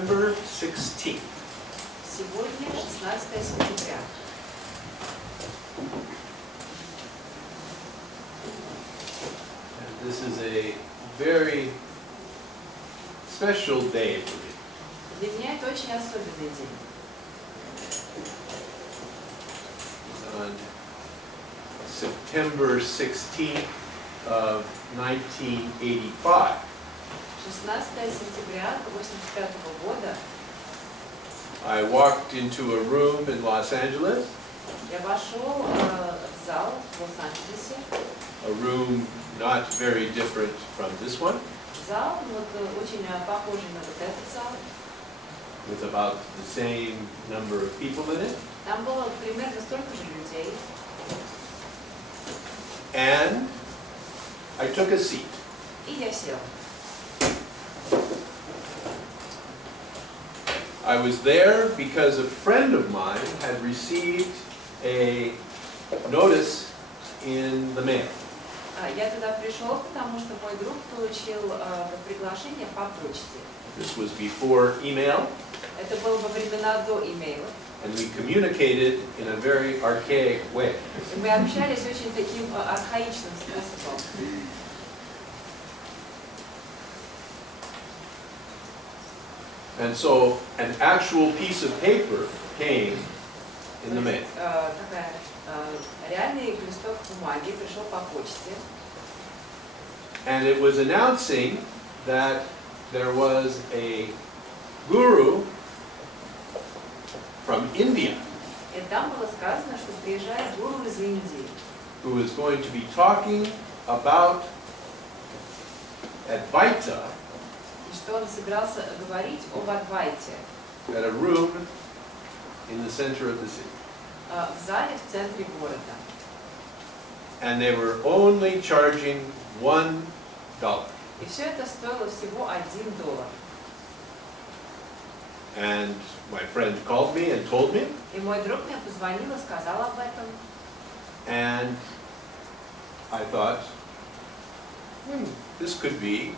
September 16th. Сегодня 16 сентября. And this is a very special day for me. Для меня это очень особенный день. On September 16th of 1985. 16 сентября 1985 года I walked into a room in Los Angeles, я вошел в зал в Лос-Анджелесе. a room not very different from this one, Зал вот, очень похожий на вот этот зал. with about the same number of people in it. Там было примерно столько же людей. And I took a seat. И я сел. I was there because a friend of mine had received a notice in the mail. Я туда пришел, потому что мой друг получил приглашение по почте. This was before email, Это было во времена до имейла. and we communicated in a very archaic way. И мы общались очень таким архаичным способом. And so an actual piece of paper came in the mail. Такая реальный листок бумаги пришел по почте. And it was announcing that there was a guru from India И там было сказано, что приезжает гуру из Индии, who is going to be talking about Advaita и что он собирался говорить об Адвайте at a room in the center of the city. в зале в центре города. And they were only charging $1. И все это стоило всего $1. And my friend called me and told me, И мой друг мне позвонил и сказал об этом. and I thought, this could be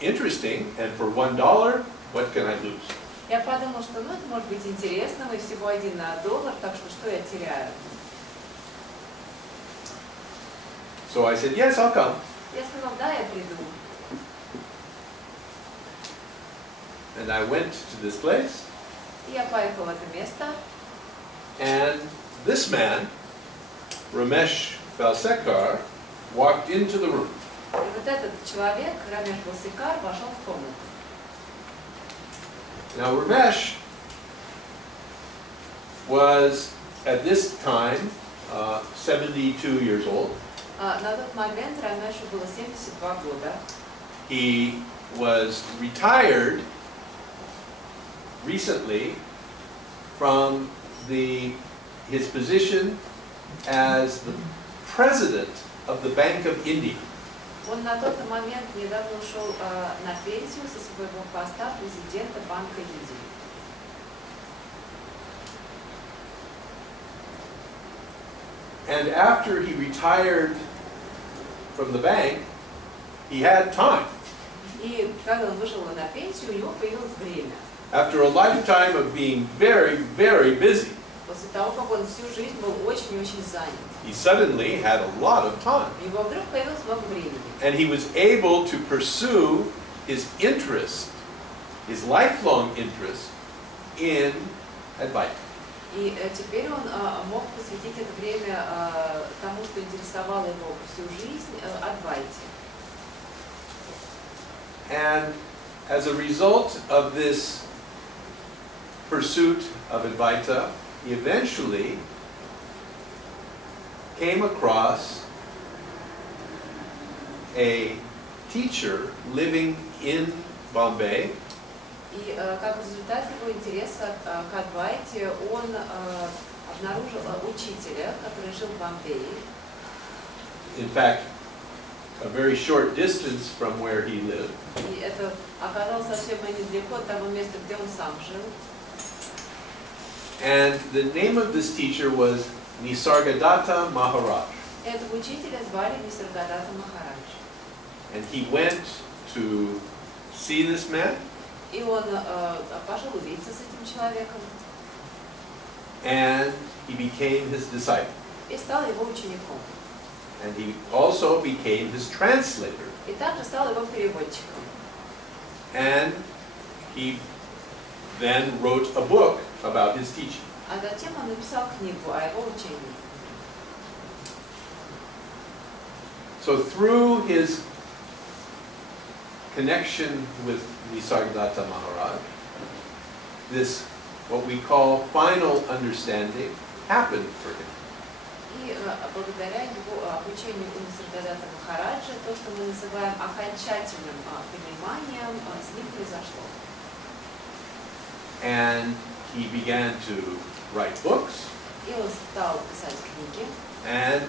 interesting, and for $1, what can I lose? Я подумал, что ну это может быть интересно, и всего $1, так что я теряю? So I said, yes, I'll come. Я сказал, да, я приду. And I went to this place, И я поехал в это место, and this man, Рамешем Балсекаром, walked into the room. и вот этот человек, Рамешем Балсекаром, вошел в комнату. Now Ramesh was at this time 72 years old. На тот момент Рамешу было 72 года. He was retired recently from his position as the president of the Bank of India. Он на тот момент недавно ушел на пенсию со своего поста президента Банка Индии. And after he retired from the bank, he had time. И когда он вышел на пенсию, у него появилось время. After a lifetime of being very, very busy, После того, как он всю жизнь был очень-очень занят. he suddenly had a lot of time. У него вдруг появилось много времени. And he was able to pursue his interest, his lifelong interest in Advaita. И теперь он мог посвятить это время тому, что интересовало его всю жизнь, Адвайте. And as a result of this pursuit of Advaita, he eventually came across a teacher living in Bombay. И как результат его интереса к Адвайте он обнаружил учителя, который жил в Бомбее. In fact, a very short distance from where he lived. И это оказалось совсем недалеко от того места, где он сам жил. And the name of this teacher was Nisargadatta Maharaj. Этого учителя звали Нисаргадатта Махарадж. And he went to see this man. И он пошел увидеться с этим человеком. And he became his disciple. И стал его учеником. And he also became his translator. И также стал его переводчиком. And he then wrote a book about his teaching. А затем он написал книгу о его учении. So through his connection with Nisargadatta Maharaj, this, what we call final understanding, happened for him. И благодаря его обучению у Нисаргадатта Махараджа, то, что мы называем окончательным пониманием, с ним произошло. And he began to write books. И он стал писать книги. And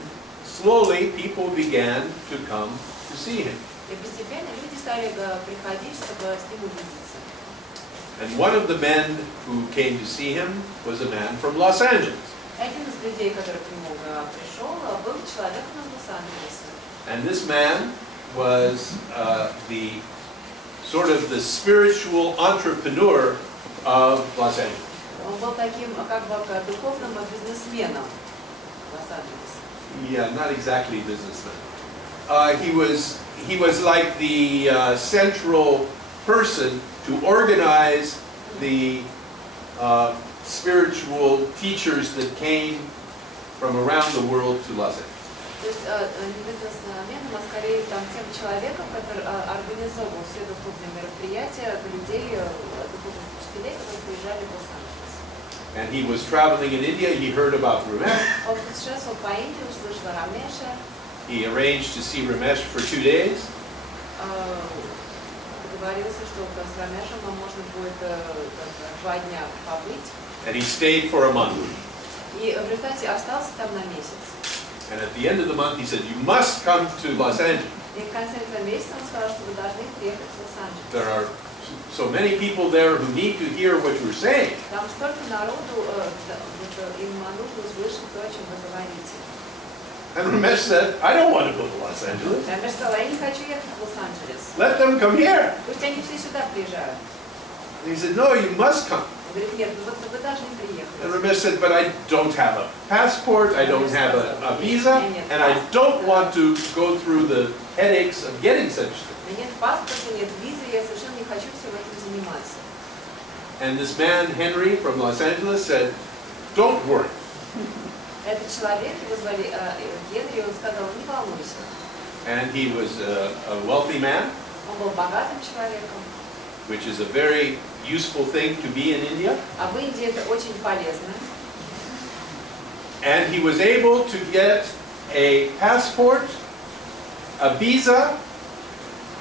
slowly people began to come to see him. И постепенно люди стали приходить, чтобы с ним увидеться. And one of the men who came to see him was a man from Los Angeles. Один из людей, который к нему пришел, был человеком из Лос-Анджелеса. And this man was the sort of the spiritual entrepreneur of Los Angeles. Он был таким, как бы, духовным бизнесменом Лос-Анджелеса. Yeah, not exactly businessman. He was like the central person to organize the spiritual teachers that came from around the world to Los Angeles. То есть не бизнесменом, а скорее тем человеком, который организовывал все духовные мероприятия для людей, духовных учителей, которые приезжали в Лос-Анджелес. And he was traveling in India. He heard about Ramesh. Он путешествовал по Индии, услышал о Рамеше. He arranged to see Ramesh for 2 days. Договорился, что с Рамешем можно будет 2 дня побыть. And he stayed for a month. И в результате остался там на месяц. And at the end of the month, he said, "You must come to Los Angeles. И в конце этого месяца он сказал, что вы должны приехать в Лос-Анджелес. There are so many people there who need to hear what you're saying." Там столько народу, им нужно услышать то, о чем вы говорите. And Ramesh said, "I don't want to go to Los Angeles. Рамеш сказал, я не хочу ехать в Лос-Анджелес. Let them come here." Пусть они все сюда приезжают. And he said, "No, you must come." Он говорит, нет, вы должны приехать. And Ramesh said, "But I don't have a passport, I don't have a visa, and I don't want to go through the headaches of getting such things." У меня нет паспорта, нет визы, я совершенно не хочу всем этим заниматься. And this man, Henry, from Los Angeles, said, "Don't worry. Этот человек, его звали Генри, он сказал, не волнуйся. And he was a wealthy man, Он был богатым человеком. which is a very useful thing to be in India. А в Индии это очень полезно. And he was able to get a passport, a visa,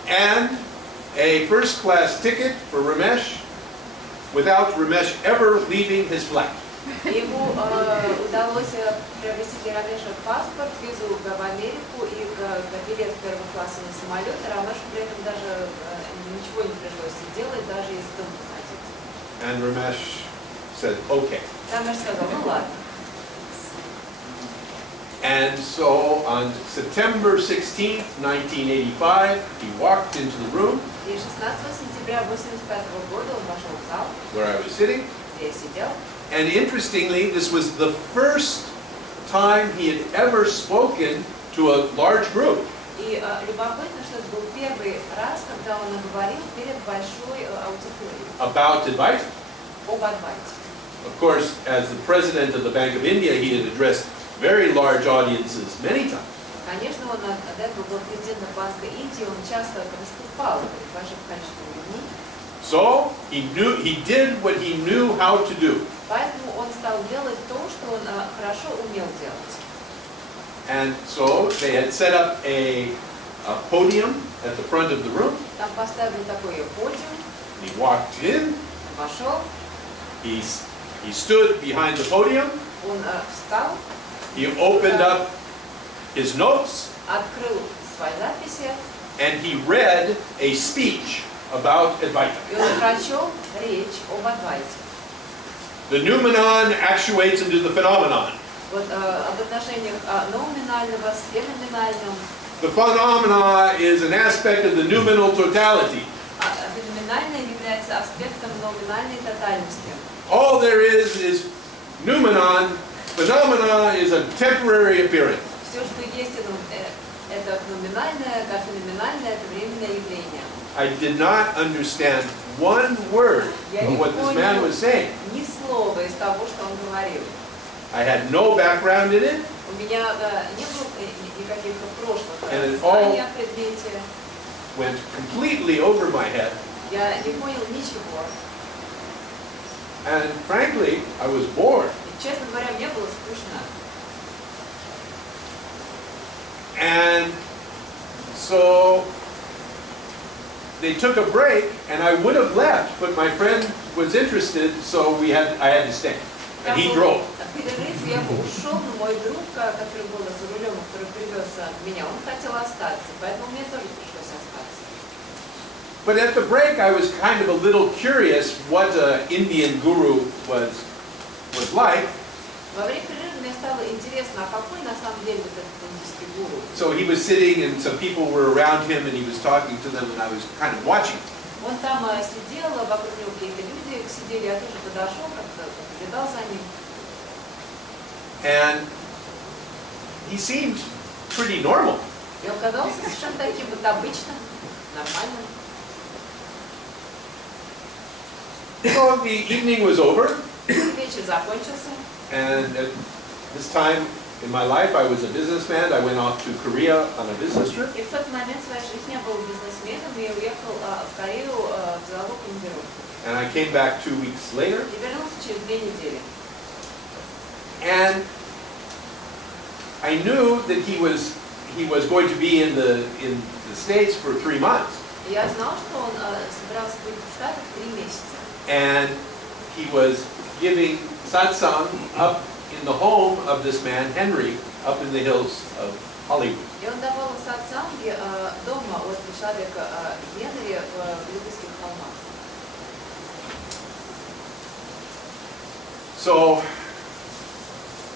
and a first-class ticket for Ramesh without Ramesh ever leaving his flat. Ему удалось приобрести для Рамеша паспорт, визу в Америку и билет первого класса на самолет. Рамешу при этом даже ничего не пришлось делать, даже из дома выходить. And Ramesh said, "Okay." Рамеш сказал, ну ладно. And so on September 16th, 1985, he walked into the room И 16 сентября 1985 года он вошел в зал, where I was sitting. где я сидел. And interestingly, this was the first time he had ever spoken to a large group. И любопытно, что это был первый раз, когда он говорил перед большой аудиторией About Advaita. об Адвайте. Of course, as the president of the Bank of India, he had addressed very large audiences many times. Конечно, он до этого был президентом Банка Индии, он часто выступал перед большим количеством людей. So he did what he knew how to do. Поэтому он стал делать то, что он хорошо умел делать. And so they had set up a podium at the front of the room. Там поставили такой подиум, He walked in. вошел, He stood behind the podium. он встал, He opened up his notes. открыл свои записи, And he read a speech about Advaita. и он прочел речь об Адвайте. The noumenon actuates into the phenomenon. Вот об отношениях номинального с феноменальным. The phenomena is an aspect of the noumenal totality. Феноменальное номинальное является аспектом номинальной тотальности. All there is noumenon. Phenomena is a temporary appearance. Все, что есть, это номинальное, как феноменальное, это временное явление. I did not understand one word of what this man was saying. Ни слова из того, что он говорил. I had no background in it. У меня не было никаких прошлых And it знаний о предмете. Went completely over my head. Я не понял ничего. And frankly, I was bored. И, честно говоря, мне было скучно. And so they took a break, and I would have left, but my friend was interested, so I had to stay. And he drove. Перерыв, я ушел, но мой друг, который был за рулем, который привез меня, он хотел остаться, поэтому мне тоже пришлось остаться. But at the break, I was kind of a little curious what an Indian guru was like. Во время перерыва мне стало интересно, а какой на самом деле вот этот индийский гуру? So he was sitting, and some people were around him, and he was talking to them, and I was kind of watching. Он там сидел, вокруг него какие-то люди сидели, я тоже подошел, как-то наблюдал за ним. And he seemed pretty normal. И он казался совершенно таким вот обычным, нормальным. So the evening was over. Вечер закончился. And at this time in my life, I was a businessman. I went off to Korea on a business trip. И в тот момент в своей жизни я был бизнесменом и уехал в Корею в деловую командировку. And I came back 2 weeks later. И вернулся через 2 недели. And I knew that he was going to be in the States for 3 months. Я знал, что он собирался быть в Штатах 3 месяца. And he was giving Satsang up in the home of this man, Henry, up in the hills of Hollywood. И он давал сатсанги дома у этого человека Генри в Голливудских холмах. So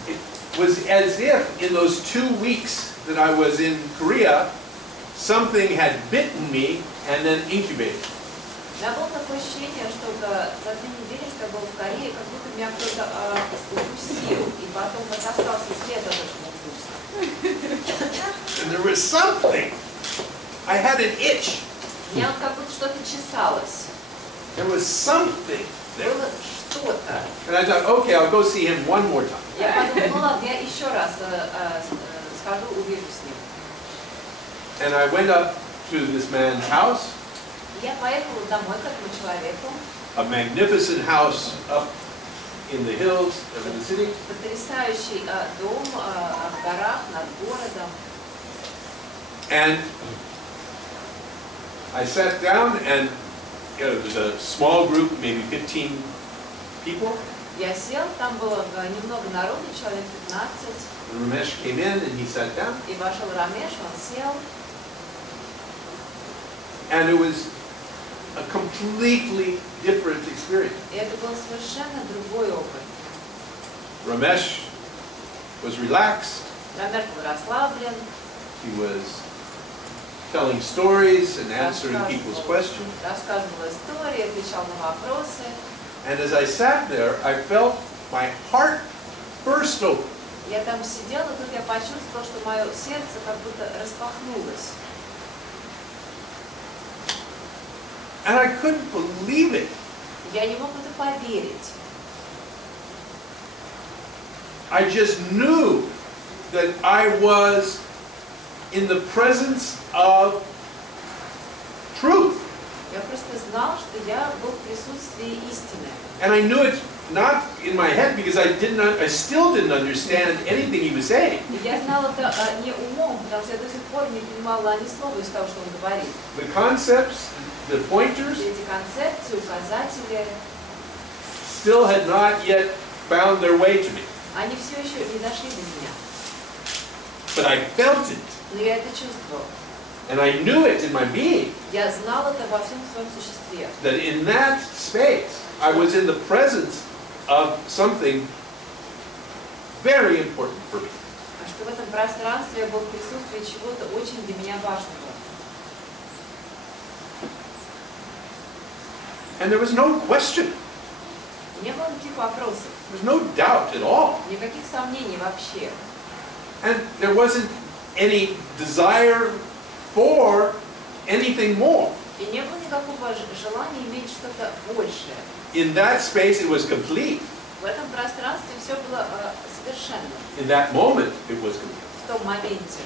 it was as if in those 2 weeks that I was in Korea, something had bitten me and then incubated. У меня было такое ощущение, что за 2 недели, что я был в Корее, как будто меня кто-то укусил, и потом вот остался след от этого укуса. And there was something. I had an itch. У меня вот как будто что-то чесалось. There was something there. Было что-то. And I thought, okay, I'll go see him one more time. Я подумала, ну ладно, я еще раз схожу, увижусь с ним. And I went up to this man's house. Я поехала домой к этому человеку. A magnificent house up in the hills of the city. Потрясающий дом в горах над городом. And I sat down, and it was a small group, maybe 15 people. Я сел, там было немного народу, человек 15. And Ramesh came in, and he sat down. И вошел Рамеш, он сел. And it was a completely different experience. И это был совершенно другой опыт. Ramesh was relaxed. Рамеш был расслаблен. He was telling stories and answering people's questions. Рассказывал истории, отвечал на вопросы. And as I sat there, I felt my heart burst open. Я там сидела, и тут я почувствовала, что мое сердце как будто распахнулось. And I couldn't believe it. Я не мог в это поверить. I just knew that I was in the presence of truth. Я просто знал, что я был в присутствии истины. And I knew it not in my head because I still didn't understand anything he was saying. И я знал это не умом, потому что я до сих пор не понимала ни слова из того, что он говорит. The concepts, the pointers, Эти концепции, указатели, still had not yet found their way to me. они все еще не дошли до меня. But I felt it. Но я это чувствовал. And I knew it in my being. Я знал это во всем своем существе. That in that space, I was in the presence of something very important for me. А что в этом пространстве я был в присутствии чего-то очень для меня важного. And there was no question. Не было никаких вопросов, There was no doubt at all. никаких сомнений вообще. And there wasn't any desire for anything more. И не было никакого желания иметь что-то большее. In that space, it was complete. В этом пространстве все было совершенно. In that moment, it was complete. В том моменте.